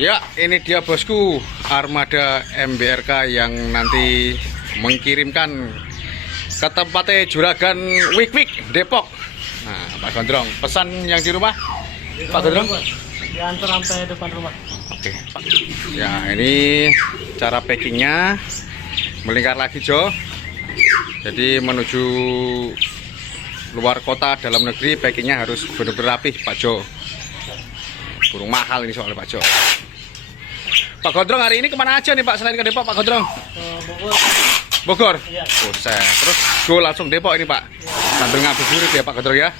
Ya, ini dia bosku, armada MBRK yang nanti mengirimkan ke tempatnya Juragan Wik Depok. Nah, Pak Gondrong, pesan yang di rumah, Pak Gondrong? Diantar sampai depan rumah. Oke. Ya, ini cara packingnya, melingkar lagi Jo. Jadi menuju luar kota dalam negeri packingnya harus benar-benar rapih Pak Jo. Burung mahal ini soalnya Pak Jo. Pak Gondrong hari ini kemana aja nih Pak selain ke Depok Pak Gondrong? Bogor. Bogor? Iya. Buset. Terus go langsung Depok ini Pak? Iya. Sambil ngabuburit ya Pak Gondrong ya? Ya.